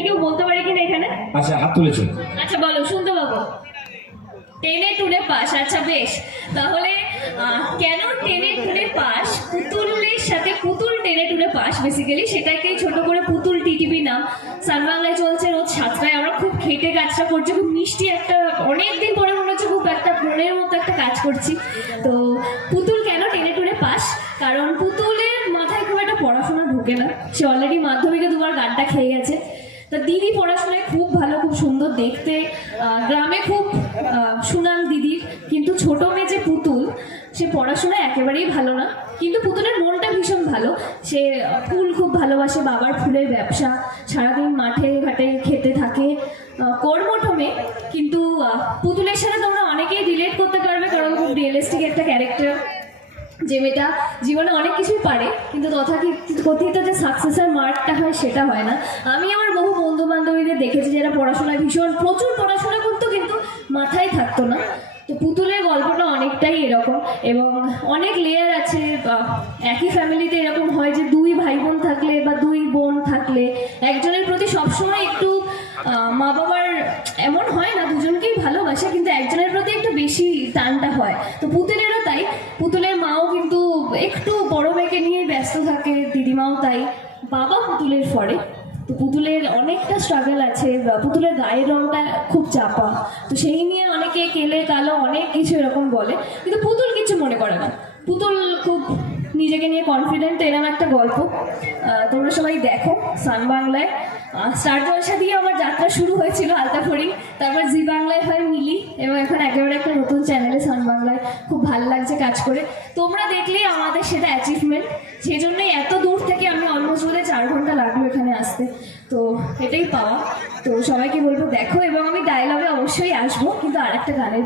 কি কেউ বলতে পারে কিনা এখানে? আচ্ছা হাত তুলেছে আচ্ছা বলো শুনতে পাবো। টেনে টুনে পাস আচ্ছা বেশ। তাহলে কেন টেনে টুনে পাস পুতুলের সাথে পুতুল টেনে টুনে পাস বেসিক্যালি সেটাকেই ছোট করে পুতুল টিটিভি নাম। সান বাংলায় চলছে রোজ সাতটায়। আমরা খুব খেটে কাজটা করছি খুব মিষ্টি একটা অনেকদিন পরে মনে হচ্ছে খুব একটা মনের মতো একটা কাজ করছি। তো পুতুল কেন টেনে টুনে পাস কারণ পুতুলের মাথায় খুব একটা পড়াশোনা ঢোকে না। সে অলরেডি মাধ্যমিকে দুবার গানটা খেয়ে গেছে। তা দিদি পড়াশোনায় খুব ভালো খুব সুন্দর দেখতে। গ্রামে খুব সুনাম দিদির। কিন্তু ছোট মেয়ে যে পুতুল সে পড়াশোনায় একেবারেই ভালো না। কিন্তু পুতুলের মনটা ভীষণ ভালো। সে ফুল খুব ভালোবাসে বাবার ফুলের ব্যবসা সারাদিন মাঠে ঘাটে খেতে থাকে। আহ, কর্মঠ মেয়ে কিন্তু পুতুলের সাথে তোমরা অনেকেই রিলেট করতে পারবে কারণ খুব রিয়েলিস্টিক একটা ক্যারেক্টার যে মেয়েটা জীবনে অনেক কিছুই পারে, কিন্তু তথাকথিত যে সাকসেসের মার্কটা হয় সেটা হয় না। আমি আমার বহু বন্ধু বান্ধবীদের দেখেছি যারা পড়াশোনায় ভীষণ, প্রচুর পড়াশোনা করতো কিন্তু মাথায় থাকতো না। তো পুতুলের গল্পটা অনেকটাই এরকম এবং অনেক লেয়ার আছে একই ফ্যামিলিতে এরকম হয় যে দুই ভাই বোন থাকলে বা দুই বোন থাকলে, একজনের প্রতি সবসময় একটু মা বাবার এমন হয় না, দুজনকেই ভালোবাসে, কিন্তু একজনের প্রতি একটু বেশি টানটা হয়। তো পুতুলেরও তাই পুতুলের মাও কিন্তু একটু বড় মেয়েকে নিয়ে ব্যস্ত থাকে, দিদিমাও তাই। বাবা পুতুলের ফরে। তো পুতুলের অনেকটা স্ট্রাগল আছে পুতুলের গায়ের রংটা খুব চাপা। তো সেই নিয়ে অনেকে কেলে কালো অনেক কিছু এরকম বলে, কিন্তু পুতুল কিছু মনে করে না। পুতুল খুব নিজেকে নিয়ে কনফিডেন্ট এরকম একটা গল্প। তোমরা সবাই দেখো সান বাংলায়। স্টার জলসা দিয়ে আমার যাত্রা শুরু হয়েছিল আলতাফড়ি, তারপর জি বাংলায় হয় মিলি, এবং এখন একেবারে একটা নতুন চ্যানেলে সান বাংলায় খুব ভালো লাগছে কাজ করে। তোমরা দেখলেই আমাদের সেটা অ্যাচিভমেন্ট সেই জন্যই এত দূর থেকে আমি অলমোস্ট বোধহয় চার ঘণ্টা লাগল এখানে আসতে। তো এটাই পাওয়া। তো সবাইকে বলব দেখো এবং আমি ডায়লগে অবশ্যই আসব, কিন্তু আর একটা গানের